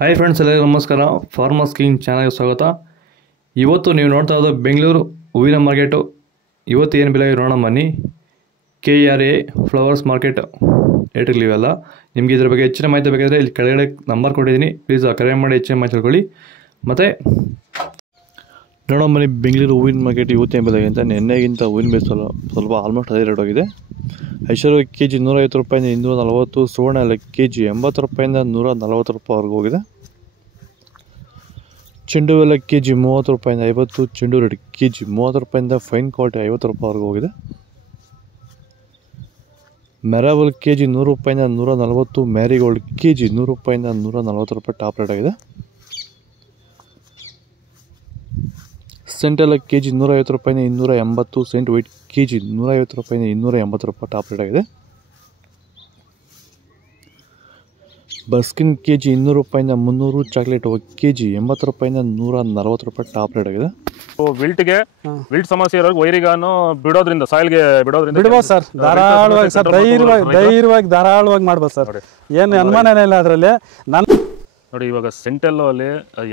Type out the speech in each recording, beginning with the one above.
Hi friends, ಎಲ್ಲರಿಗೂ ನಮಸ್ಕಾರ. Farmers king ಚಾನಲ್ಗೆ ಸ್ವಾಗತ. ಇವತ್ತು ನೀವು ನೋಡ್ತಾ ಇರೋದು ಬೆಂಗಳೂರು ಹೂವಿನ ಮಾರ್ಕೆಟು. ಇವತ್ತು ಏನು ಬೆಲೆ ನೋಡೋಣ ಬನ್ನಿ. KRA ಫ್ಲವರ್ಸ್ ಮಾರ್ಕೆಟ್ ರೇಟ್ಗಳಿವೆಲ್ಲ. ನಿಮಗೆ ಇದ್ರ ಬಗ್ಗೆ ಹೆಚ್ಚಿನ ಮಾಹಿತಿ ಬೇಕಾದರೆ ಇಲ್ಲಿ ಕೆಳಗಡೆ ನಂಬರ್ ಕೊಟ್ಟಿದ್ದೀನಿ, ಪ್ಲೀಸ್ ಕರೆ ಮಾಡಿ ಹೆಚ್ಚಿನ ಮಾಹಿತಿ ತಿಳ್ಕೊಳ್ಳಿ. ಮತ್ತು ನೋಡೋಣ ಬನ್ನಿ, ಬೆಂಗಳೂರು ಹೂವಿನ ಮಾರ್ಕೆಟ್ ಇವತ್ತೇನು ಬೆಲೆ ಅಂತ. ನಿನ್ನೆಗಿಂತ ಹೂವಿನ ಬೆಲೆ ಸ್ವಲ್ಪ ಆಲ್ಮೋಸ್ಟ್ ಅದೇ ರೇಟ್ ಹೋಗಿದೆ. ಐಶ್ವರ್ಯ KG 150 ರೂಪಾಯಿಂದ 240, ಸುವರ್ಣ ಎಲ್ಲ KG 80 ರೂಪಾಯಿಂದ 140 ರೂಪಾಯಿವರೆಗೂ ಹೋಗಿದೆ. ಚೆಂಡು ಎಲ್ಲ KG 30 ರೂಪಾಯಿಂದ 50, ಚೆಂಡು ರೇಟ್ KG 30 ರೂಪಾಯಿಂದ ಫೈನ್ ಕ್ವಾಲಿಟಿ 50 ರೂಪಾಯಿವರೆಗೂ ಹೋಗಿದೆ. ಮೆರಾಬಲ್ KG 100 ರೂಪಾಯಿಂದ 140, ಮ್ಯಾರಿಗೋಲ್ಡ್ KG 100 ರೂಪಾಯಿಂದ 140 ರೂಪಾಯಿ ಟಾಪ್ ರೇಟ್ ಆಗಿದೆ. ಸೆಂಟ್ ಎಲ್ಲ KG 150 ರೂಪಾಯಿಂದ 280, ಸೆಂಟ್ ವೈಟ್ KG 150 ರೂಪಾಯಿಂದ 280 ರೂಪಾಯಿ ಟಾಪ್ ರೇಟ್ ಆಗಿದೆ. ಬಸ್ಕಿನ್ KG 200 ರೂಪಾಯಿಂದ 300, ಚಾಕ್ಲೇಟ್ KG 80 ರೂಪಾಯಿಂದ 140 ರೂಪಾಯಿ ಟಾಪ್ ರೇಟ್ ಆಗಿದೆ. ವಿಲ್ಟ್ ಸಮಸ್ಯೆ ಇರೋರು ವೈರಿಗಾನು ಬಿಡೋದ್ರಿಂದ ಸಾಯಿಲ್ಗೆ ಬಿಡ್ಬೋದು ಸರ್, ಧಾರಾಳವಾಗಿ ಸರ್, ಧೈರ್ಯವಾಗಿ ಧಾರಾಳವಾಗಿ ಮಾಡ್ಬೋದು ಸರ್, ಏನು ಅನುಮಾನನೇ ಇಲ್ಲ ಅದರಲ್ಲಿ. ನೋಡಿ, ಇವಾಗ ಸೆಂಟೆಲ್ಲೋ ಅಲ್ಲಿ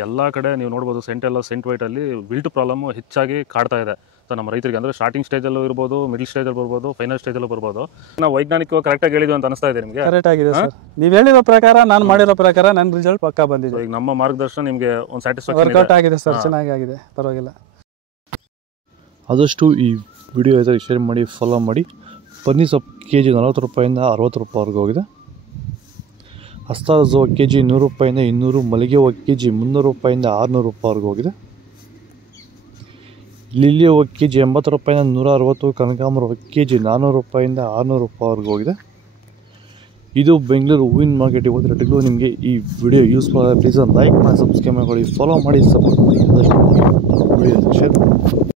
ಎಲ್ಲ ಕಡೆ ನೀವು ನೋಡ್ಬೋದು, ಸೆಂಟೆಲ್ಲೋ ಸೆಂಟ್ ವೈಟ್ ಅಲ್ಲಿ ವಿಲ್ಟ್ ಪ್ರಾಬ್ಲಮ್ ಹೆಚ್ಚಾಗಿ ಕಾಡ್ತಾ ಇದೆ. ಸೊ ನಮ್ಮ ರೈತರಿಗೆ ಅಂದರೆ ಸ್ಟಾರ್ಟಿಂಗ್ ಸ್ಟೇಜಲ್ಲೂ ಇರ್ಬೋದು, ಮಿಡಲ್ ಸ್ಟೇಜಲ್ಲಿ ಬರ್ಬೋದು, ಫೈನಲ್ ಸ್ಟೇಜಲ್ಲೂ ಬರ್ಬೋದು. ನಾವು ವೈಜ್ಞಾನಿಕವಾಗಿ ಕರೆಕ್ಟಾಗಿ ಹೇಳಿದ್ವಿ ಅಂತ ಅನಿಸ್ತಾ ಇದೆ ನಿಮಗೆ? ಕರೆಕ್ಟ್ ಆಗಿದೆ ಸರ್, ನೀವು ಹೇಳಿರೋ ಪ್ರಕಾರ, ನಾನು ಮಾಡಿರೋ ಪ್ರಕಾರ ನನ್ನ ರಿಸಲ್ಟ್ ಪಕ್ಕಾ ಬಂದಿದೆ. ಈಗ ನಮ್ಮ ಮಾರ್ಗದರ್ಶನ ನಿಮಗೆ ಒಂದು ಸ್ಯಾಟಿಸ್ಫ್ಯಾಕ್ಷನ್ ವರ್ಕೌಟ್ ಆಗಿದೆ ಸರ್, ಚೆನ್ನಾಗಿದೆ, ಪರವಾಗಿಲ್ಲ. ಆದಷ್ಟು ಈ ವಿಡಿಯೋ ಜೊತೆಗೆ ಶೇರ್ ಮಾಡಿ, ಫಾಲೋ ಮಾಡಿ. ಪನ್ನೀರ್ ಸೊಪ್ಪು KG 40 ರೂಪಾಯಿಂದ 60 ರೂಪಾಯಿವರೆಗೂ ಹೋಗಿದೆ. ಹಸ್ತಾಜ್ KG 100 ರೂಪಾಯಿಂದ 200, ಮಲ್ಲಿಗೆ ಹೂವು KG 300 ರೂಪಾಯಿಂದ 600 ರೂಪಾಯಿವರೆಗೂ ಹೋಗಿದೆ. ಲಿಲ್ಲಿ ಹೂವು KG 80 ರೂಪಾಯಿಂದ 160, ಕನಕಾಂಬರ KG 400 ರೂಪಾಯಿಂದ 600 ರೂಪಾಯಿವರೆಗೂ ಹೋಗಿದೆ. ಇದು ಬೆಂಗಳೂರು ಹೂವಿನ ಮಾರ್ಕೆಟ್ ಇವತ್ತು ರೇಟ್ಗಳು. ನಿಮಗೆ ಈ ವಿಡಿಯೋ ಯೂಸ್ಫುಲ್ ಆದರೆ ಪ್ಲೀಸ್ ಲೈಕ್ ಮಾಡಿ, ಸಬ್ಸ್ಕ್ರೈಬ್ ಮಾಡಿ, ಫಾಲೋ ಮಾಡಿ, ಸಪೋರ್ಟ್ ಮಾಡಿ.